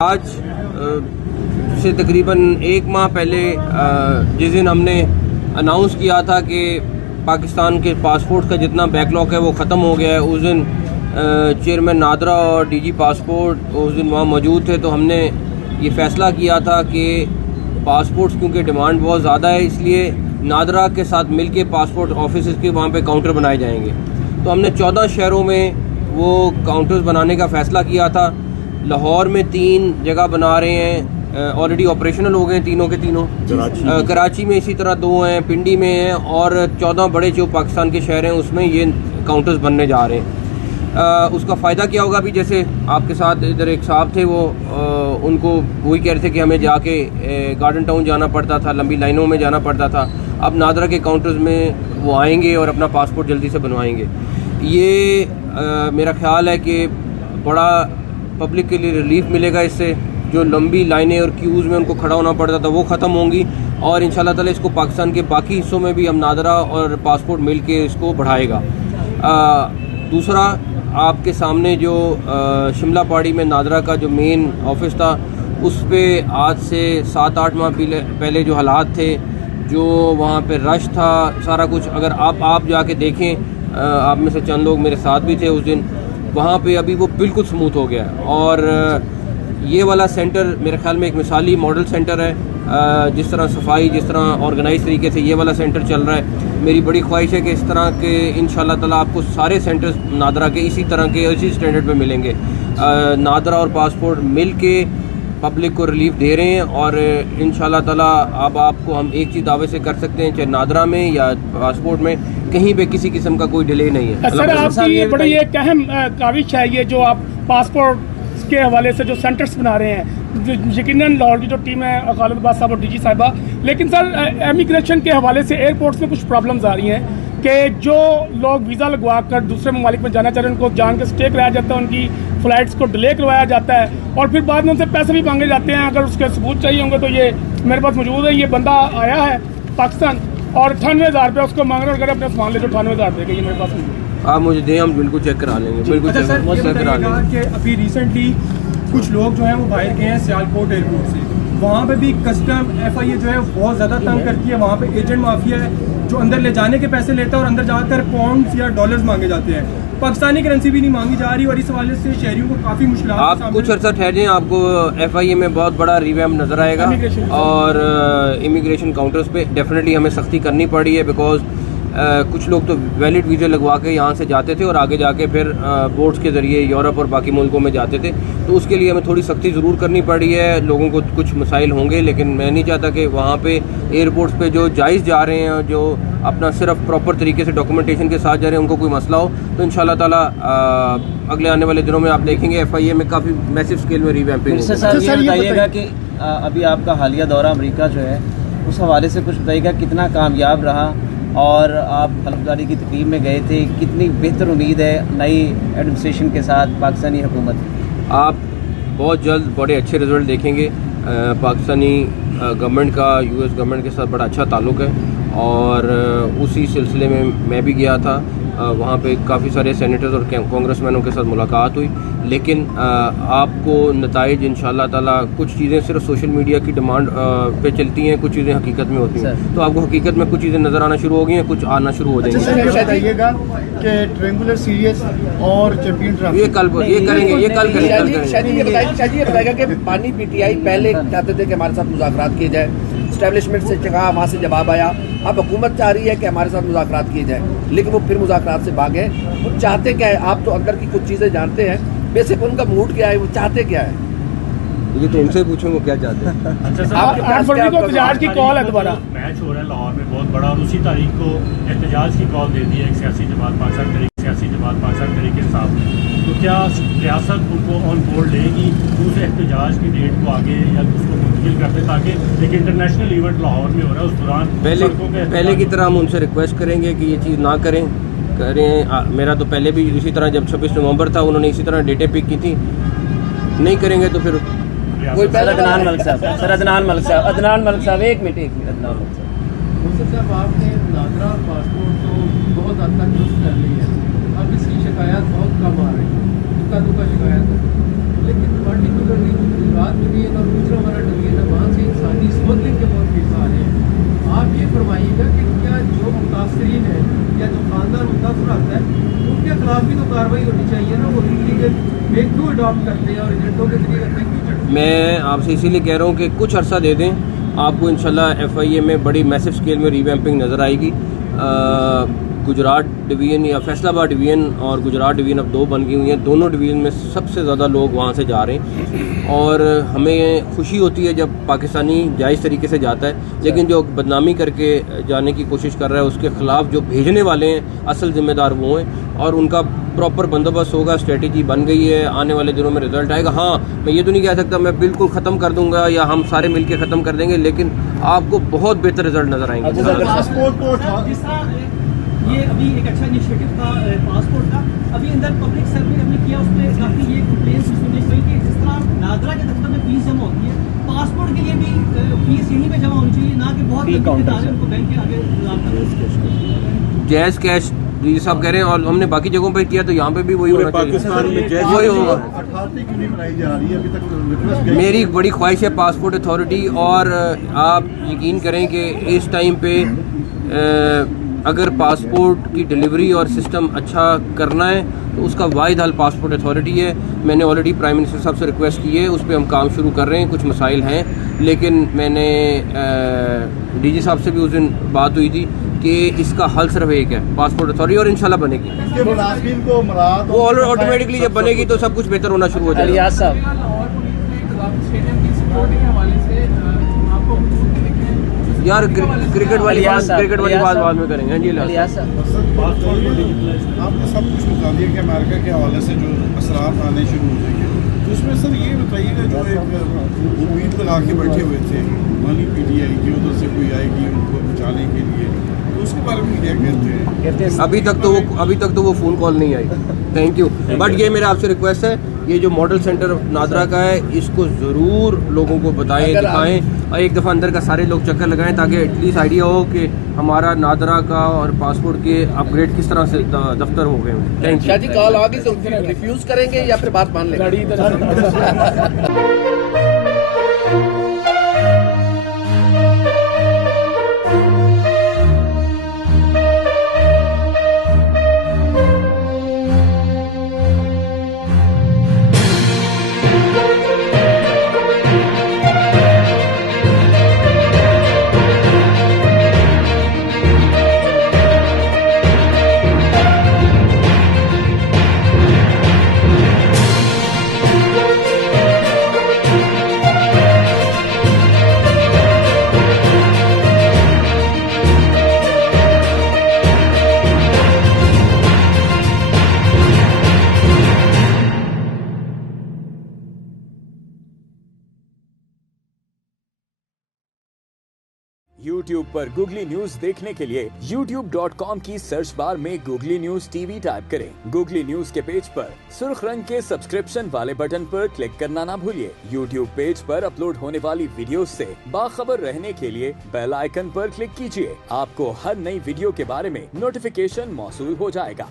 आज से तकरीबन एक माह पहले जिस दिन हमने अनाउंस किया था कि पाकिस्तान के पासपोर्ट का जितना बैकलॉग है वो ख़त्म हो गया है, उस दिन चेयरमैन नादरा और डीजी पासपोर्ट उस दिन वहाँ मौजूद थे। तो हमने ये फ़ैसला किया था कि पासपोर्ट्स क्योंकि डिमांड बहुत ज़्यादा है, इसलिए नादरा के साथ मिल के पासपोर्ट ऑफिस के वहाँ पे काउंटर बनाए जाएंगे। तो हमने 14 शहरों में वो काउंटर्स बनाने का फ़ैसला किया था। लाहौर में 3 जगह बना रहे हैं, ऑलरेडी ऑपरेशनल हो गए हैं तीनों के तीनों। कराची में इसी तरह 2 हैं, पिंडी में हैं, और 14 बड़े जो पाकिस्तान के शहर हैं उसमें ये काउंटर्स बनने जा रहे हैं। उसका फ़ायदा क्या होगा? अभी जैसे आपके साथ इधर एक साहब थे, वो उनको वही कह रहे थे कि हमें जाके गार्डन टाउन जाना पड़ता था, लंबी लाइनों में जाना पड़ता था। अब नादरा के काउंटर्स में वो आएंगे और अपना पासपोर्ट जल्दी से बनवाएंगे। ये मेरा ख्याल है कि बड़ा पब्लिक के लिए रिलीफ मिलेगा इससे। जो लंबी लाइनें और क्यूज़ में उनको खड़ा होना पड़ता था वो ख़त्म होंगी, और इंशाल्लाह ताला इसको पाकिस्तान के बाकी हिस्सों में भी हम नादरा और पासपोर्ट मिल के इसको बढ़ाएगा। दूसरा, आपके सामने जो शिमला पहाड़ी में नादरा का जो मेन ऑफिस था, उस पर आज से 7-8 माह पहले जो हालात थे, जो वहाँ पे रश था, सारा कुछ अगर आप जाके देखें, आप में से चंद लोग मेरे साथ भी थे उस दिन, वहाँ पे अभी वो बिल्कुल स्मूथ हो गया है। और ये वाला सेंटर मेरे ख्याल में एक मिसाली मॉडल सेंटर है। जिस तरह सफाई, जिस तरह ऑर्गेनाइज तरीके से ये वाला सेंटर चल रहा है, मेरी बड़ी ख्वाहिश है कि इस तरह के इंशाल्लाह ताला आपको सारे सेंटर्स नादरा के इसी तरह के इसी स्टैंडर्ड पे मिलेंगे। नादरा और पासपोर्ट मिल के पब्लिक को रिलीफ दे रहे हैं, और इंशाल्लाह ताला अब आपको हम एक चीज़ दावे से कर सकते हैं, चाहे नादरा में या पासपोर्ट में, कहीं पे किसी किस्म का कोई डिले नहीं है। सर, आपकी ये बड़ी एक अहम काविश है ये जो आप पासपोर्ट के हवाले से जो सेंटर्स बना रहे हैं, यकीनन लाहौर की जो टीम है, खालिद अब्बास साहब और डीजी साहिबा, लेकिन सर इमिग्रेशन के हवाले से एयरपोर्ट्स में कुछ प्रॉब्लम्स आ रही हैं कि जो लोग वीज़ा लगवा कर दूसरे ममालिक में जाना चाह रहे हैं उनको जान के स्टे कराया जाता है, उनकी फ़्लाइट्स को डिले करवाया जाता है, और फिर बाद में उनसे पैसे भी मांगे जाते हैं। अगर उसके सबूत चाहिए होंगे तो ये मेरे पास मौजूद है, ये बंदा आया है पाकिस्तान और 98,000 रुपये उसको मांग रहे हैं, अगर अपने सामान ले जो 98,000 रुपये का, ये मेरे पास मौजूद है। आप मुझे दें, हम बिल्कुल चेक करा लेंगे, बिल्कुल चेक करा लेंगे। अभी रिसेंटली कुछ लोग जो हैं वो बाहर गए हैं सियालकोट एयरपोर्ट से, वहाँ पे भी कस्टम FIA जो है बहुत ज़्यादा तंग करती है। वहाँ पे एजेंट माफिया है जो अंदर ले जाने के पैसे लेता है और अंदर जाकर पाउंड्स या डॉलर्स मांगे जाते हैं। पाकिस्तानी करेंसी भी नहीं मांगी जा रही, और इस हवाले से शहरियों को काफ़ी मुश्किल। आप कुछ अर्सा ठहरें, आपको FIA में बहुत बड़ा रिवैम्प नज़र आएगा, और इमिग्रेशन काउंटर्स पे डेफिनेटली हमें सख्ती करनी पड़ी है, बिकॉज कुछ लोग तो वैलिड वीज़े लगवा के यहाँ से जाते थे और आगे जाके फिर बोट्स के ज़रिए यूरोप और बाकी मुल्कों में जाते थे। तो उसके लिए हमें थोड़ी सख्ती ज़रूर करनी पड़ी है। लोगों को कुछ मसाइल होंगे, लेकिन मैं नहीं चाहता कि वहाँ पे एयरपोर्ट्स पे जो जायज़ जा रहे हैं, जो अपना सिर्फ प्रॉपर तरीके से डॉक्यूमेंटेशन के साथ जा रहे हैं, उनको कोई मसला हो तो इंशाल्लाह ताला अगले आने वाले दिनों में आप देखेंगे FIA में काफ़ी मैसिव स्केल में रिवैम्पिंग। सर ये बताइएगा कि अभी आपका हालिया दौरा अमेरिका जो है, उस हवाले से कुछ बताइएगा, कितना कामयाब रहा, और आप तलबगारी की तकरीब में गए थे, कितनी बेहतर उम्मीद है नई एडमिनिस्ट्रेशन के साथ पाकिस्तानी हुकूमत? आप बहुत जल्द बड़े अच्छे रिजल्ट देखेंगे। पाकिस्तानी गवर्नमेंट का US गवर्नमेंट के साथ बड़ा अच्छा ताल्लुक़ है, और उसी सिलसिले में मैं भी गया था। वहाँ पे काफ़ी सारे सेनेटर्स और कांग्रेसमैनों के साथ मुलाकात हुई, लेकिन आपको नताइज इंशाल्लाह ताला, कुछ चीज़ें सिर्फ सोशल मीडिया की डिमांड पे चलती हैं, कुछ चीज़ें हकीकत में होती हैं, तो आपको हकीकत में कुछ चीज़ें नज़र आना शुरू हो गई हैं, कुछ आना शुरू हो जाएंगी। बताइएगा कि ट्रायंगुलर सीरीज और चैंपियन ट्रॉफी ये कल करेंगे। शाजी ये बताएगा कि पानी PTI पहले चाहते थे कि हमारे साथ मुज़ाकरात किए जाए, इस्टेब्लिशमेंट से कहा, वहाँ से जवाब आया, अब हुकूमत चाह रही है कि हमारे साथ मुज़ाकरात किए जाए, लेकिन वो फिर मुज़ाकरात से भागे। वो चाहते क्या है? आप तो अंदर की कुछ चीज़ें जानते हैं, बेसिक उनका मूड क्या है, वो चाहते क्या है? ये तो उनसे पूछूं वो क्या चाहते हैं। अच्छा सर, एहतजाज की कॉल है दोबारा, मैच हो रहा है लाहौर में बहुत बड़ा, और उसी तारीख को एहतजाज की कॉल दे दी है एक सियासी जमात पाकिस्तान तहरीक इंसाफ। तो क्या रियासत उनको ऑन बोर्ड लेगी, उस एहतजाज की डेट को आगे या उसको मुंतकिल करते, ताकि एक इंटरनेशनल इवेंट लाहौर में हो रहा है, उस दौरान पहले की तरह हम उनसे रिक्वेस्ट करेंगे कि ये चीज़ ना करें। मेरा तो पहले भी इसी तरह, जब 26 नवंबर था, उन्होंने इसी तरह डेटें पिक की थी। नहीं करेंगे तो फिर कोई अदनान मलिक साहब एक मिनट अदनान मलिक साहब, आपने नादरा पासपोर्ट को बहुत हद तक यूज़ कर ली है, अब इसकी शिकायत बहुत कम आ रही है, दुका शिकायत है। लेकिन पर्टिकुलरली जो गुजरात डिवीजन और गुजरावाला डिवीजन है वहाँ से इंसानी स्मगलिंग के बहुत केस आ रहे हैं। आप ये फरमाइएगा कि क्या जो मुतासरीन है या जो खानदान मुतासर आता है उनके खिलाफ भी तो कार्रवाई होनी चाहिए ना। वो इलीगल वे क्यों अडॉप्ट करते हैं और एजेंटों के जरिए करते क्यों चढ़ते हैं? मैं आपसे इसीलिए कह रहा हूँ कि कुछ अरसा दे दें, आपको इंशाल्लाह FIA में बड़ी मैसिव स्केल में रीवैम्पिंग नज़र आएगी। गुजरात डिवीज़न या फैसलाबाद डिवीज़न और गुजरात डिवीज़न अब 2 बन गई हुई हैं। दोनों डिवीज़न में सबसे ज़्यादा लोग वहाँ से जा रहे हैं और हमें खुशी होती है जब पाकिस्तानी जायज़ तरीके से जाता है, लेकिन जो बदनामी करके जाने की कोशिश कर रहा है उसके ख़िलाफ़ जो भेजने वाले हैं असल ज़िम्मेदार वो हैं और उनका प्रॉपर बंदोबस्त होगा। स्ट्रेटजी बन गई है, आने वाले दिनों में रिजल्ट आएगा। हाँ, मैं ये तो नहीं कह सकता मैं बिल्कुल ख़त्म कर दूंगा या हम सारे मिलके ख़त्म कर देंगे, लेकिन आपको बहुत बेहतर रिजल्ट नज़र आएंगे। ये अभी एक अच्छा इनिशिएटिव था पासपोर्ट का, अभी अंदर पब्लिक सर्वे हमने किया, उसमें काफ़ी ये कंप्लेंट्स सुनने को कि जिस तरह नादरा के दफ्तर में फीस जमा होती है, पासपोर्ट के लिए भी फीस यहीं पे जमा होनी चाहिए, ना कि बहुत उनको बैंक के आगे जैज़ कैश जी साहब कह रहे हैं और हमने बाकी जगहों पर किया तो यहाँ पे भी वही होना चाहिए, वही होगा। मेरी बड़ी ख्वाहिश है पासपोर्ट अथॉरिटी, और आप यकीन करें कि इस टाइम पे अगर पासपोर्ट की डिलीवरी और सिस्टम अच्छा करना है तो उसका वाहिद हल पासपोर्ट अथॉरिटी है। मैंने ऑलरेडी प्राइम मिनिस्टर साहब से रिक्वेस्ट की है, उस पर हम काम शुरू कर रहे हैं। कुछ मसाइल हैं, लेकिन मैंने DG साहब से भी उस दिन बात हुई थी कि इसका हल सिर्फ एक है, पासपोर्ट अथॉरिटी, और इंशाल्लाह बनेगी। वो ऑटोमेटिकली जब बनेगी तो सब कुछ बेहतर होना शुरू हो जाएगा। यार क्रिकेट वाली बात बाद में करेंगे। हाँ जी, आपने सब कुछ बता दिया कि अमेरिका के हवाले से जो असरात आने शुरू हो जाएंगे, तो उसमें सर ये बताइएगा जो एक उम्मीद लगा के बैठे हुए थे मानी PTI की उधर से कोई आएगी उनको बचाने के लिए, तो उसके बारे में क्या कहते हैं? अभी तक तो वो फ़ोन कॉल नहीं आई। Thank you. बट ये मेरा आपसे रिक्वेस्ट है, ये जो मॉडल सेंटर नादरा का है इसको ज़रूर लोगों को बताएं, दिखाएं और एक दफ़ा अंदर का सारे लोग चक्कर लगाएं ताकि एटलीस्ट आइडिया हो कि हमारा नादरा का और पासपोर्ट के अपग्रेड किस तरह से दफ्तर हो गए हैं। Thank you. जी कॉल आ गई तो रिफ्यूज़ करेंगे या फिर बात मान लेंगे? YouTube पर गूगली न्यूज देखने के लिए youtube.com की सर्च बार में गूगली न्यूज TV टाइप करें। गूगली न्यूज के पेज पर सुर्ख रंग के सब्सक्रिप्शन वाले बटन पर क्लिक करना ना भूलिए। YouTube पेज पर अपलोड होने वाली वीडियोस से बाखबर रहने के लिए बेल आइकन पर क्लिक कीजिए। आपको हर नई वीडियो के बारे में नोटिफिकेशन मौसूल हो जाएगा।